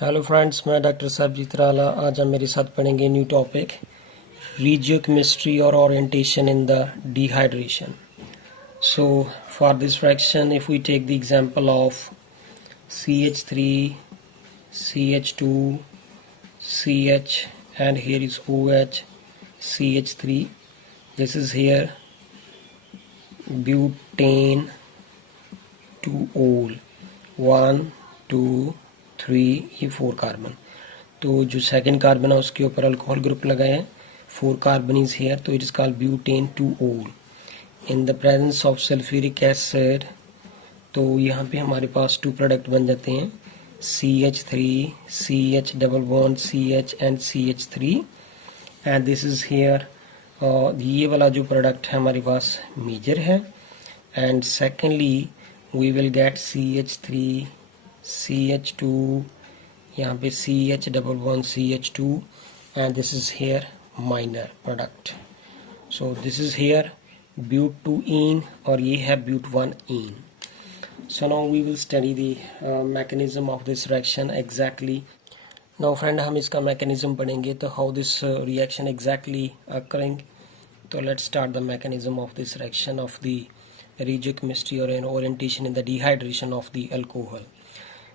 Hello friends, मैं doctor Sarabjeet Rala. आज हम मेरे साथ पढ़ेंगे न्यू टॉपिक रिजियोकेमिस्ट्री और orientation in the dehydration. So for this fraction, if we take the example of CH3, CH2, CH, and here is OH, CH3. This is here butane 2-ol 1 2 3, ये 4 carbon. तो जो second carbon है उसके ऊपर alcohol group लगाए हैं, 4 carbon is here, तो it is called butane 2-ol in the presence of sulphuric acid. तो यहाँ पे हमारे पास 2 प्रोडक्ट बन जाते हैं, CH3, CH double bond CH and CH3, and this is here. ये वाला जो प्रोडक्ट है हमारे पास मेजर है, and secondly we will get CH3, CH2, यहाँ पे CH double bond CH2, and this is here minor product. So this is here ब्यूट-2-ene और ये है ब्यूट-1-ene। So now we will study the mechanism of this reaction exactly. Now friend, हम इसका mechanism पढ़ेंगे, तो how this reaction exactly occurring. तो let's start the mechanism of this reaction of the regiochemistry और orientation in the dehydration of the alcohol.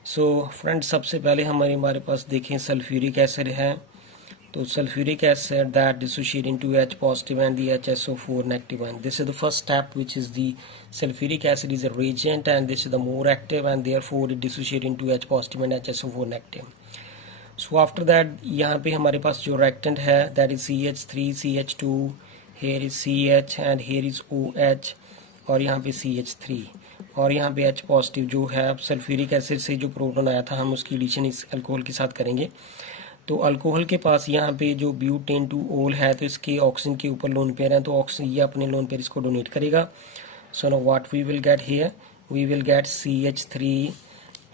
So friends, सबसे पहले हमारे पास देखें सल्फ्यूरिक एसिड है। तो sulphuric acid that dissociate into H positive and the HSO4 negative ion. This is the first step, which is the sulfuric acid is a reagent and this is the more active, and therefore it dissociate into H positive and HSO4 negative. So after that, यहाँ पे हमारे पास जो reactant है that is CH3, CH2, here is CH and here is OH, और यहाँ पे CH3, और यहाँ पे H पॉजिटिव जो है सल्फ्यूरिक एसिड से जो प्रोटॉन आया था, हम उसकी एडिशन इस अल्कोहल के साथ करेंगे। तो अल्कोहल के पास यहाँ पे जो ब्यूटेन 2-ol है, तो इसके ऑक्सीजन के ऊपर लोन पेयर है, तो ऑक्सीजन ये अपने लोन पेयर इसको डोनेट करेगा। So now what we will get here, we will get CH3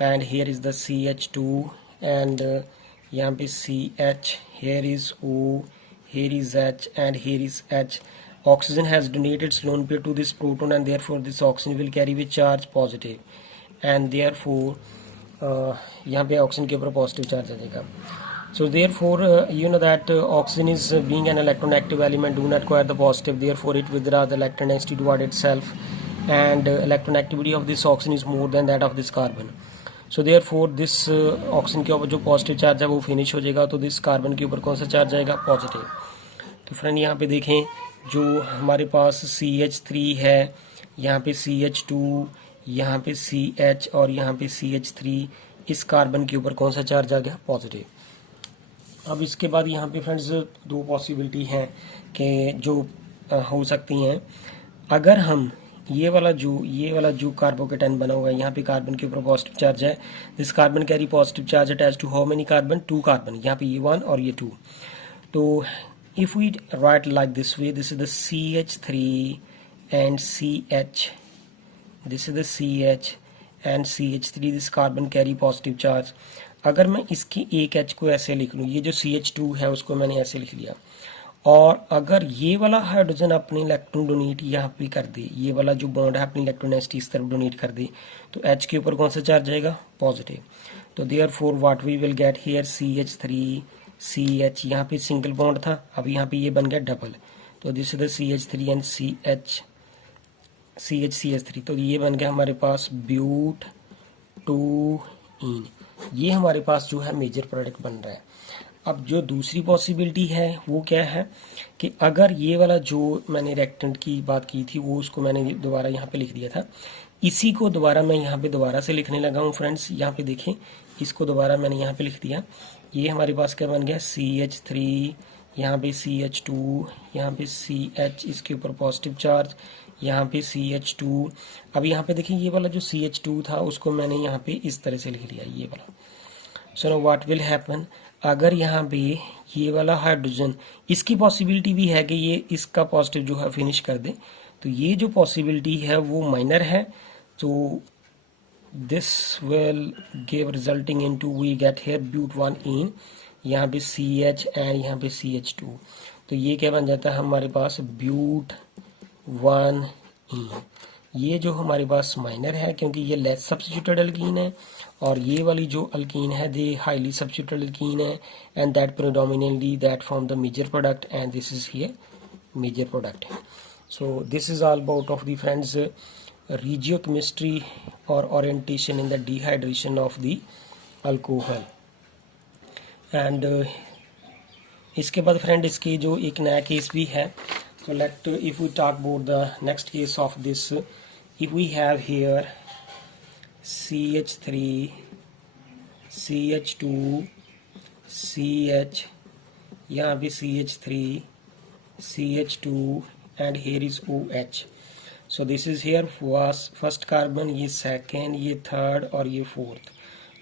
and here is the CH2 and यहाँ पे CH, here is O, here is H and here is H. Oxygen has donated its lone pair to this proton and therefore this oxygen will carry with charge positive and therefore यहाँ पे oxygen के ऊपर positive charge आ जाएगा। So therefore you know that oxygen is being an electroneggative element do not acquire the positive, therefore it withdraw the electron density toward itself, and electroneggativity of this oxygen is more than that of this carbon. So therefore this oxygen के ऊपर जो positive charge है वो finish हो जाएगा, तो this carbon के ऊपर कौन सा चार्ज आएगा, पॉजिटिव। तो फ्रेंड यहाँ पे देखें, जो हमारे पास CH3 है, यहाँ पे CH2, यहाँ पे CH और यहाँ पे CH3, इस कार्बन के ऊपर कौन सा चार्ज आ गया, पॉजिटिव। अब इसके बाद यहाँ पे फ्रेंड्स 2 पॉसिबिलिटी हैं कि जो हो सकती हैं। अगर हम ये वाला जो कार्बोकेटाइन बना हुआ है, यहाँ पे कार्बन के ऊपर पॉजिटिव चार्ज है, this carbon carry positive charge attach to how many carbon, 2 carbon, यहाँ पे ये 1 और ये 2। तो if we write like this way, this is the CH3 and CH, this is the CH and CH3, this carbon carry positive charge। अगर मैं इसकी एक H को ऐसे लिख लूँ, ये जो CH2 है उसको मैंने ऐसे लिख लिया, और अगर ये वाला हाइड्रोजन अपनी इलेक्ट्रॉन डोनेट यहाँ पे कर दे, ये वाला जो बॉन्ड है अपनी इलेक्ट्रॉन डेंसिटी इस तरफ डोनेट कर दे, तो H के ऊपर कौन सा चार्ज आएगा, पॉजिटिव। तो therefore what we will get here CH3 CH, यहाँ पे सिंगल बॉन्ड था, अब यहाँ पे ये बन गया डबल, तो this is the CH3 and CH3, तो ये बन गया हमारे पास ब्यूट-2-ene। ये हमारे पास जो है मेजर प्रोडक्ट बन रहा है। अब जो दूसरी पॉसिबिलिटी है वो क्या है कि अगर ये वाला जो मैंने रिएक्टेंट की बात की थी वो उसको मैंने दोबारा यहाँ पे लिख दिया था, इसी को दोबारा मैं यहाँ पे दोबारा से लिखने लगा हूँ फ्रेंड्स। यहाँ पे देखें, इसको दोबारा मैंने यहाँ पे लिख दिया। ये हमारे पास क्या बन गया, CH3, यहाँ पे CH2, यहाँ पे CH, इसके ऊपर पॉजिटिव चार्ज, यहाँ पे CH2। अब यहाँ पे देखिए, ये वाला जो CH2 था उसको मैंने यहाँ पे इस तरह से लिख लिया, ये वाला। सो नाउ व्हाट विल हैपन, अगर यहाँ पे ये वाला हाइड्रोजन, इसकी पॉसिबिलिटी भी है कि ये इसका पॉजिटिव जो है फिनिश कर दे, तो ये जो पॉसिबिलिटी है वो माइनर है। तो this will give resulting into we get here ब्यूट-1-ene, यहाँ पे CH एंड यहाँ पे CH2, तो ये क्या बन जाता है हमारे पास ब्यूट-1-ene। ये जो हमारे पास माइनर है क्योंकि ये लेस सब्स्टिट्यूटेड अल्कीन है, और ये वाली जो अल्कीन है दे हाईली सब्स्टिट्यूटेड अल्कीन है, and that predominantly that form the major product, and this is here major product. So this is all about of the friends regiochemistry or orientation in the dehydration of the alcohol. And इसके बाद friend इसकी जो एक नया case भी है. So let if we talk about the next case of this, if we have here CH3 CH2 CH, यहाँ भी CH3 CH2 and here is OH. So this is here first carbon, ये second, ये third और ये fourth.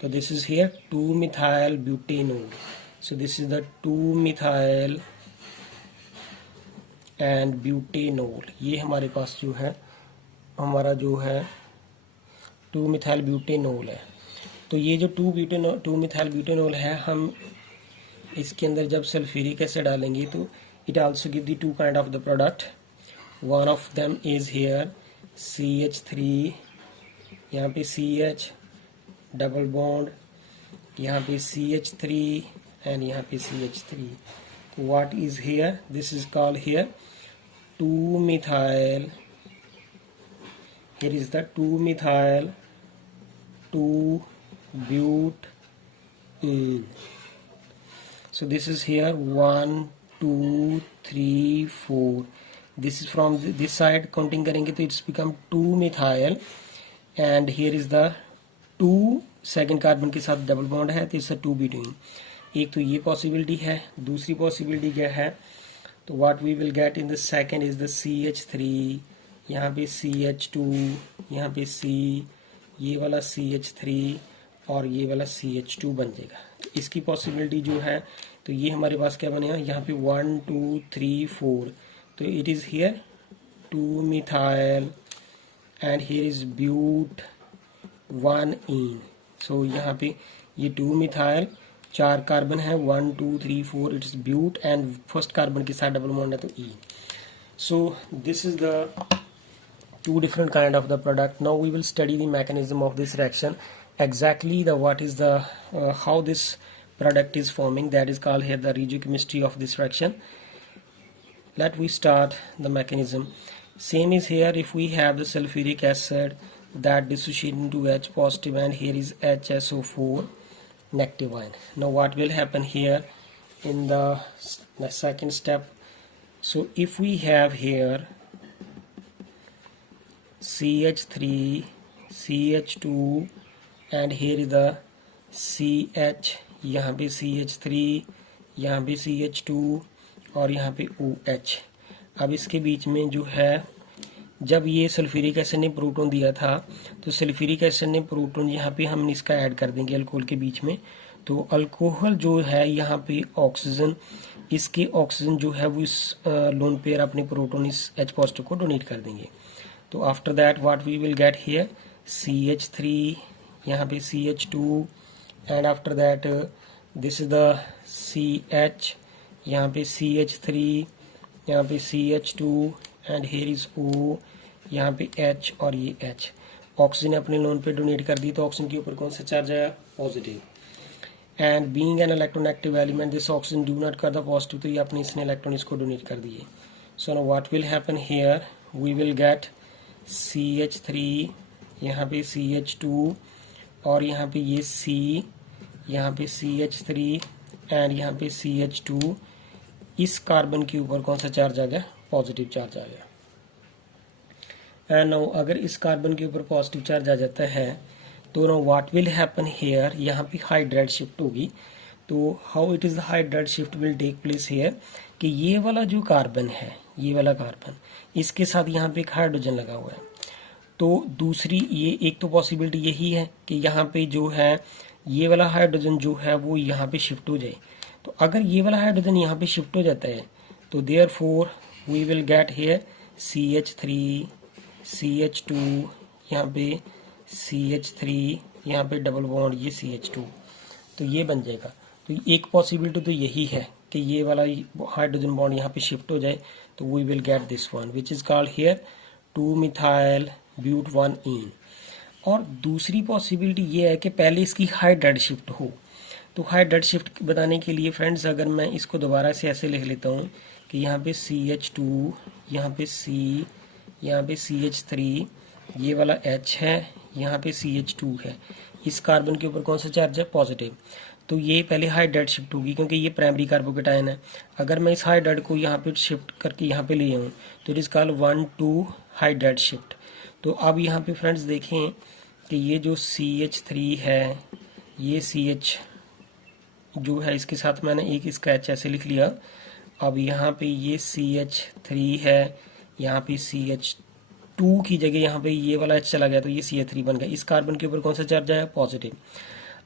So this is here 2-methyl butanol. So this is the 2-methyl and butanol. ये हमारे पास जो है हमारा जो है 2-methyl butanol है. तो ये जो 2-methyl butanol है, हम इसके अंदर जब सल्फ्यूरिक एसिड डालेंगे तो it also give the two kind of the product. One of them is here CH3, यहाँ पे CH double bond, यहाँ पे CH3 and यहाँ पे CH3. What is here? This is called here 2-methyl. Here is the 2-methyl 2-butene. So this is here 1 2 3 4. This is from this side counting करेंगे तो it's become 2-methyl, and here is the 2 second carbon के साथ double bond है तो इससे 2-butene. एक तो ये पॉसिबिलिटी है. दूसरी पॉसिबिलिटी क्या है, तो what we will get in the second is the CH3, यहाँ पे CH2, यहाँ पे C, ये वाला CH3 और ये वाला CH2 बन जाएगा. तो इसकी पॉसिबिलिटी जो है तो ये हमारे पास क्या बनेगा, यहाँ पे 1 2 3 4. तो it is here 2-methyl and here is but 1-ene. So यहाँ पे ये 2-methyl, 4 कार्बन है, 1 2 3 4, it is but and first carbon के साथ डबल बॉन्ड है तो E. So this is the two different kind of the product. Now we will study the mechanism of this reaction, exactly the what is the how this product is forming. That is called here the regiochemistry of this reaction. Let we start the mechanism. Same is here. If we have the sulfuric acid that dissociate into H positive, and here is HSO4 negative ion. Now what will happen here in the second step? So if we have here CH3 CH2 and here is the CH, यहाँ पे CH3, यहाँ पे CH2 और यहाँ पे OH. अब इसके बीच में जो है जब ये सल्फ्यूरिक एसिड ने प्रोटॉन दिया था तो सल्फ्यूरिक एसिड ने प्रोटॉन यहाँ पे हम इसका ऐड कर देंगे अल्कोहल के बीच में. तो अल्कोहल जो है यहाँ पे ऑक्सीजन, इसके ऑक्सीजन जो है वो इस लोन पेयर अपने प्रोटॉन इस H पॉजिटिव को डोनेट कर देंगे. तो after that what we will get here CH3, यहाँ पे CH2 and after that this is the CH, यहाँ पे CH3, यहाँ पे CH2 and here is O, यहाँ पे H और ये H. ऑक्सीजन अपने लोन पे डोनेट कर दी तो ऑक्सीजन के ऊपर कौन सा चार्ज आया, positive. And being an electronegative element this oxygen do not कर द पॉजिटिव, तो ये अपने इसने इलेक्ट्रॉन इसको डोनेट कर दिए. So now what will happen here, we will get CH3, यहाँ पे CH2 और यहाँ पे ये C, यहाँ पे CH3 एंड यहाँ पे CH2. इस कार्बन के ऊपर कौन सा चार्ज आ गया, पॉजिटिव चार्ज आ गया. एंड नाउ अगर इस कार्बन के ऊपर पॉजिटिव चार्ज आ जाता है तो now what will happen here, यहाँ पे हाइड्राइड शिफ्ट होगी. तो how it is the hydride shift will take place here कि ये वाला जो कार्बन है, ये वाला कार्बन, इसके साथ यहाँ पे एक हाइड्रोजन लगा हुआ है. तो दूसरी ये एक तो पॉसिबिलिटी यही है कि यहाँ पे जो है ये वाला हाइड्रोजन जो है वो यहाँ पे शिफ्ट हो जाए. तो अगर ये वाला हाइड्रोजन यहाँ पे शिफ्ट हो जाता है तो therefore we will get here CH3 CH2, यहाँ पे CH3, यहाँ पे डबल बॉन्ड ये CH2. तो ये बन जाएगा. तो एक पॉसिबिलिटी तो यही है कि ये वाला हाइड्रोजन बॉन्ड यहाँ पे शिफ्ट हो जाए तो we will get this one which is called here 2-methyl but 1ene। और दूसरी पॉसिबिलिटी ये है कि पहले इसकी हाई डेड शिफ्ट हो। तो हाई डेड शिफ्ट बताने के लिए फ्रेंड्स अगर मैं इसको दोबारा से ऐसे लिख लेता हूँ कि यहाँ पे CH2, यहाँ पे C, यहाँ पे CH3, ये वाला H है, यहाँ पे CH2 है, इस कार्बन के ऊपर कौन सा चार्ज है? पॉजिटिव। तो ये पहले हाई डेड शिफ्ट होगी क्योंकि ये प्राइमरी कार्बोकेटायन है। अगर मैं इस हाई डेड को यहाँ पे शिफ्ट करके यहाँ पे ले आऊँ तो it is called 1,2 high dead shift. तो अब यहाँ पे फ्रेंड्स देखें कि ये जो CH3 है, ये CH जो है इसके साथ मैंने एक इसका H ऐसे लिख लिया। अब यहाँ पे ये CH3 है, यहाँ पे CH2 की जगह यहाँ पे ये वाला H चला गया तो ये CH3 बन गया। इस कार्बन के ऊपर कौन सा चार्ज आया? पॉजिटिव।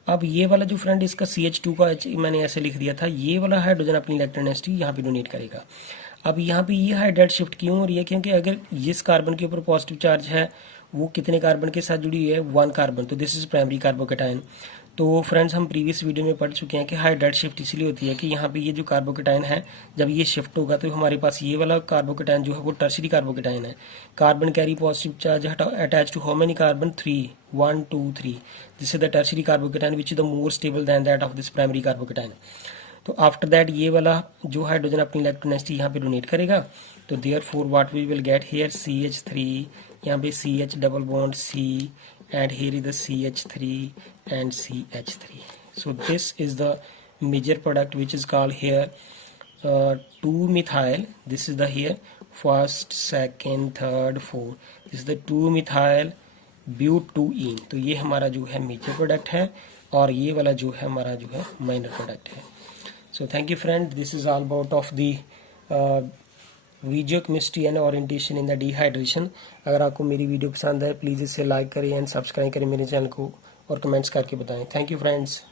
अब ये वाला जो फ्रेंड इसका CH2 का H मैंने ऐसे लिख दिया था, ये वाला हाइड्रोजन अपनी इलेक्ट्रोनेगेटिविटी यहाँ पे डोनेट करेगा। अब यहाँ पे ये हाई डेड शिफ्ट क्यों हो रही है? क्योंकि अगर इस कार्बन के ऊपर पॉजिटिव चार्ज है, वो कितने कार्बन के साथ जुड़ी है? 1 कार्बन। तो दिस इज प्राइमरी कार्बोकेटायन। तो फ्रेंड्स हम प्रीवियस वीडियो में पढ़ चुके हैं कि हाई डेड शिफ्ट इसलिए होती है कि यहाँ पे ये जो कार्बोकेटायन है जब ये शिफ्ट होगा तो हमारे पास ये वाला कार्बोकेटायन जो है वो टर्शरी कार्बोकेटायन है। Carbon carry positive charge attach to how many carbon? 3, 1, 2, 3। This is the tertiary carbocation which is the more stable than that of this primary carbocation. तो आफ्टर दैट ये वाला जो हाइड्रोजन अपनी electronegativity यहाँ पे donate करेगा। तो therefore what we will get here CH3, यहाँ पे CH double bond C, and here is the CH3 and CH3. So this is the major product which is called here 2-methyl. This is the here first, second, third, fourth. This is the 2-methyl but2ene. तो ये हमारा जो है major product है और ये वाला जो है हमारा जो है माइनर प्रोडक्ट है। So thank you friend, this is all about of the video chemistry and orientation in the dehydration. अगर आपको मेरी वीडियो पसंद है प्लीज़ इसे लाइक करें एंड सब्सक्राइब करें मेरे चैनल को और कमेंट्स करके बताएं। Thank you friends.